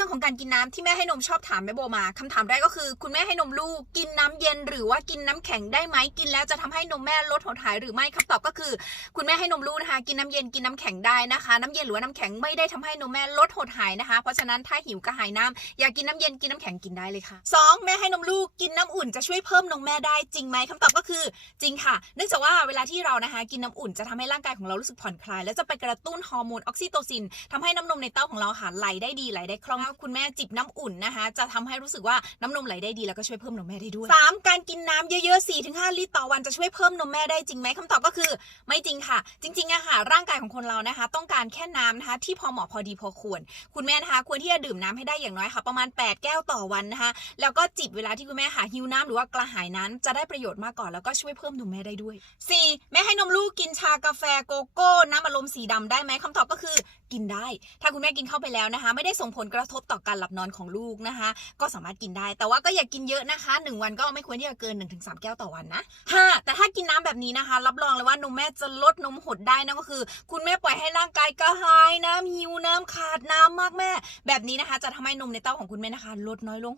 รื่องของการกินน้ำที่แม่ให้นมชอบถามแม่โบมาคำถามแรกก็คือ คุณแม่ให้นมลูกกินน้ำเย็น หรือว่ากินน้ำแข็งได้ไหมกินแล้วจะทำให้นมแม่ลดหดหายหรือไม่คำตอบก็คือ คุณแม่ให้นมลูกนะคะกินน้ำเย็นกินน้ำแข็งได้นะคะ น้ำเย็นหรือว่าน้ำแข็งไม่ได้ทำให้นมแม่ลดหดหายนะคะ เพราะฉะนั้นถ้าหิวกระหายน้ำอยากกินน้ำเย็นกินน้ำแข็งกินได้เลยค่ะสองแม่ให้นมลูกกินน้ำอุ่นจะช่วยเพิ่มนมแม่ได้จริงไหมคำตอบก็คือจริงค่ะ เนื่องจากว่าเวลาที่เรานะคะ กินน้ำอุ่นจะทำให้ร่างกายของเรารู้สึกผ่อนคลาย และจะไปกระตุ้นฮอร์โมนออกซิโตซินทำให้น้ำนมในเต้าของเราค่ะไหลได้ดีไหลได้คล่องคุณแม่จิบน้ำอุ่นนะคะ จะทำให้รู้สึกว่าน้ำนมไหลได้ดีแล้วก็ช่วยเพิ่มนมแม่ได้ด้วยสามการกินน้ำเยอะๆ4-5ลิตรต่อวันจะช่วยเพิ่มนมแม่ได้จริงไหมคำตอบก็คือไม่จริงค่ะ จริงๆอะค่ะร่างกายของคนเรานะคะ ต้องการแค่น้ำนะคะที่พอเหมาะพอดีพอควร คุณแม่นะคะควรที่จะดื่มน้ำให้ได้อย่างน้อยค่ะ ประมาณ 8 แก้วต่อวันนะคะแล้วก็จิบเวลาที่คุณแม่ค่ะหิวน้ำหรือว่ากระหายน้ำจะได้ประโยชน์มากก่อนแล้วก็ช่วยเพิ่มนมแม่ได้ด้วย 4. แม่ให้นมลูก กินชากาแฟโกโก้น้ำอารมณ์สีดำได้ไหมคำตอบก็คือกินได้ ถ้าคุณแม่กินเข้าไปแล้วนะคะ ไม่ได้ส่งผลกระทบต่อการหลับนอนของลูกนะคะ ก็สามารถกินได้ แต่ว่าก็อย่ากกินเยอะนะคะหนึ่งวันก็ไม่ควรที่จะเกิน 1-3 แก้วต่อวันนะ 5. แต่ถ้ากินน้ำแบบนี้นะคะ รับรองเลยว่านมแม่จะลดนมหดได้นั่นก็คือ คุณแม่ปล่อยให้ร่างกายกระหายน้ำหิวน้ำขาดน้ำมากแม่ แบบนี้นะคะ จะทำให้นมในเต้าของคุณแม่นะคะ ลดน้อยลง